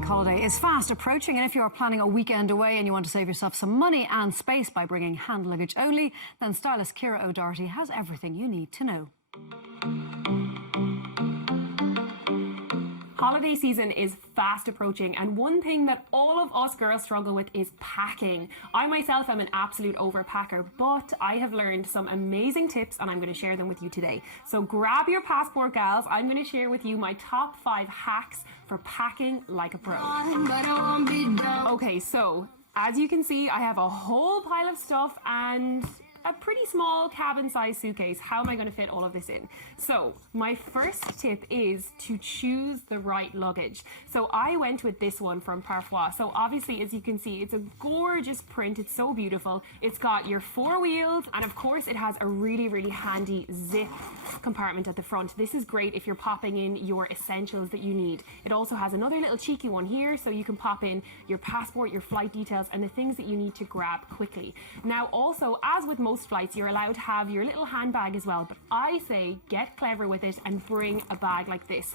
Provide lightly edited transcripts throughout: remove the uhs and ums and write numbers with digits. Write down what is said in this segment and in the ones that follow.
bank holiday is fast approaching, and if you're planning a weekend away and you want to save yourself some money and space by bringing hand luggage only, then stylist Ciara O Doherty has everything you need to know. Holiday season is fast approaching, and one thing that all of us girls struggle with is packing. I myself am an absolute overpacker, but I have learned some amazing tips and I'm going to share them with you today. So grab your passport, gals. I'm going to share with you my top 5 hacks for packing like a pro. Okay, so as you can see, I have a whole pile of stuff and a pretty small cabin-sized suitcase. How am I going to fit all of this in? So my first tip is to choose the right luggage. So I went with this one from PARFOIS. So obviously, as you can see, it's a gorgeous print. It's so beautiful. It's got your 4 wheels, and of course it has a really, really handy zip compartment at the front. This is great if you're popping in your essentials that you need. It also has another little cheeky one here, so you can pop in your passport, your flight details, and the things that you need to grab quickly. Now also, as with most flights, you're allowed to have your little handbag as well, but I say get clever with it and bring a bag like this.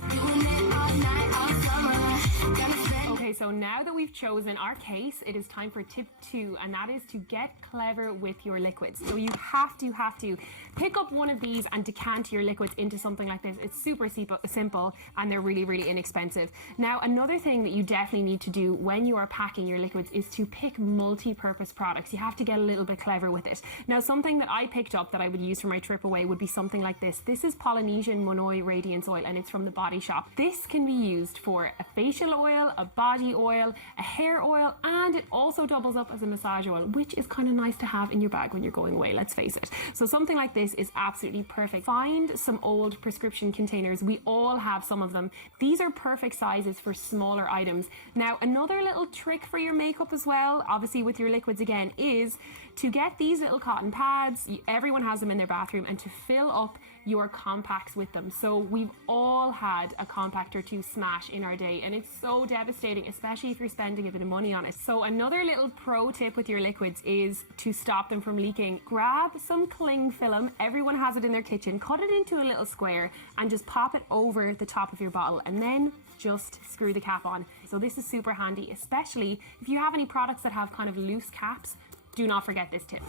Okay, so now that we've chosen our case, it is time for tip 2, and that is to get clever with your liquids. So you have to pick up one of these and decant your liquids into something like this. It's super simple, and they're really, really inexpensive. Now, another thing that you definitely need to do when you are packing your liquids is to pick multi-purpose products. You have to get a little bit clever with it. Now, something that I picked up that I would use for my trip away would be something like this. This is POLYNESIAN MONOԻ Radiance Oil, and it's from the Body Shop. This can be used for a facial oil, a body oil, a hair oil, and it also doubles up as a massage oil, which is kind of nice to have in your bag when you're going away, let's face it. So something like this is absolutely perfect. Find some old prescription containers. We all have some of them. These are perfect sizes for smaller items. Now, another little trick for your makeup as well, obviously with your liquids again, is to get these little cotton pads. Everyone has them in their bathroom, and to fill up your compacts with them. So we've all had a compact or 2 smash in our day, and it's so devastating, especially if you're spending a bit of money on it. So another little pro tip with your liquids is to stop them from leaking. Grab some cling film. Everyone has it in their kitchen. Cut it into a little square and just pop it over the top of your bottle, and then just screw the cap on. So this is super handy, especially if you have any products that have kind of loose caps. Do not forget this tip.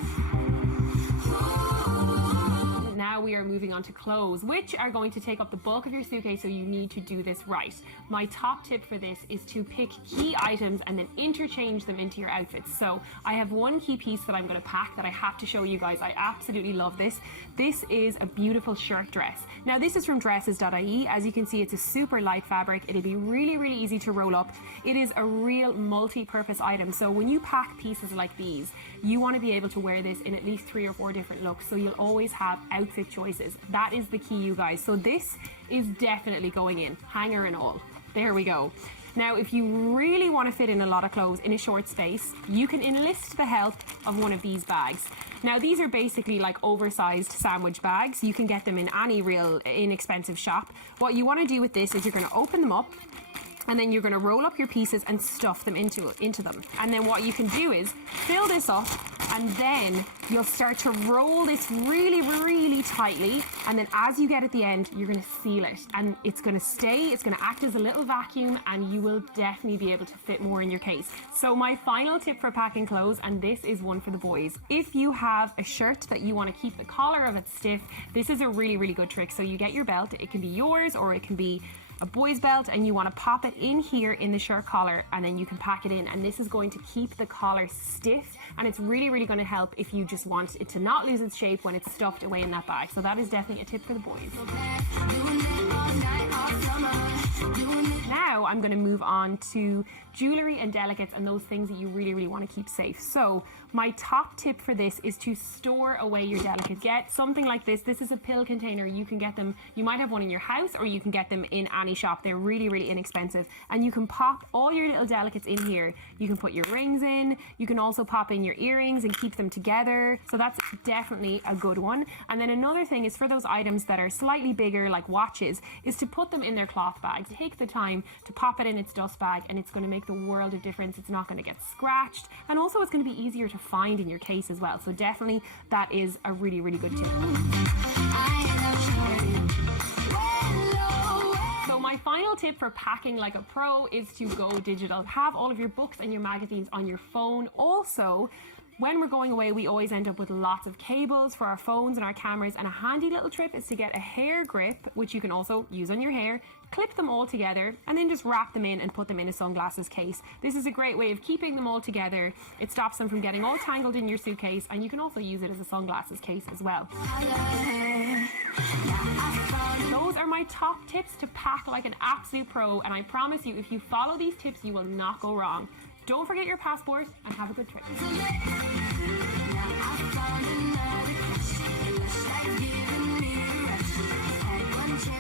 Now we are moving on to clothes, which are going to take up the bulk of your suitcase, so you need to do this right. My top tip for this is to pick key items and then interchange them into your outfits. So I have one key piece that I'm going to pack that I have to show you guys. I absolutely love this. This is a beautiful shirt dress. Now this is from Dresses.ie. As you can see, it's a super light fabric. It'll be really, really easy to roll up. It is a real multi-purpose item. So when you pack pieces like these, you want to be able to wear this in at least 3 or 4 different looks, so you'll always have outfit choices. That is the key, you guys. So this is definitely going in, hanger and all. There we go. Now, if you really want to fit in a lot of clothes in a short space, you can enlist the help of one of these bags. Now, these are basically like oversized sandwich bags. You can get them in any real inexpensive shop. What you want to do with this is you're going to open them up, and then you're going to roll up your pieces and stuff them into them. And then what you can do is fill this up, and then you'll start to roll this really, really tightly. And then as you get at the end, you're going to seal it, and it's going to stay. It's going to act as a little vacuum, and you will definitely be able to fit more in your case. So my final tip for packing clothes, and this is one for the boys. If you have a shirt that you want to keep the collar of it stiff, this is a really, really good trick. So you get your belt. It can be yours, or it can be a boy's belt, and you want to pop it in here in the shirt collar, and then you can pack it in, and this is going to keep the collar stiff, and it's really, really going to help if you just want it to not lose its shape when it's stuffed away in that bag. So that is definitely a tip for the boys. Now I'm going to move on to jewelry and delicates and those things that you really, really want to keep safe. So my top tip for this is to store away your delicates. Get something like this. This is a pill container. You can get them, you might have one in your house, or you can get them in any shop. They're really, really inexpensive, and you can pop all your little delicates in here. You can put your rings in. You can also pop in your earrings and keep them together. So that's definitely a good one. And then another thing is for those items that are slightly bigger, like watches, is to put them in their cloth bags. Take the time to pop it in its dust bag, and it's going to make the world of difference. It's not going to get scratched, and also it's going to be easier to find in your case as well. So definitely that is a really, really good tip. So my final tip for packing like a pro is to go digital. Have all of your books and your magazines on your phone. Also, when we're going away, we always end up with lots of cables for our phones and our cameras, and a handy little trick is to get a hair grip, which you can also use on your hair, clip them all together, and then just wrap them in and put them in a sunglasses case. This is a great way of keeping them all together. It stops them from getting all tangled in your suitcase, and you can also use it as a sunglasses case as well. Those are my top tips to pack like an absolute pro, and I promise you, if you follow these tips, you will not go wrong. Don't forget your passport and have a good trip.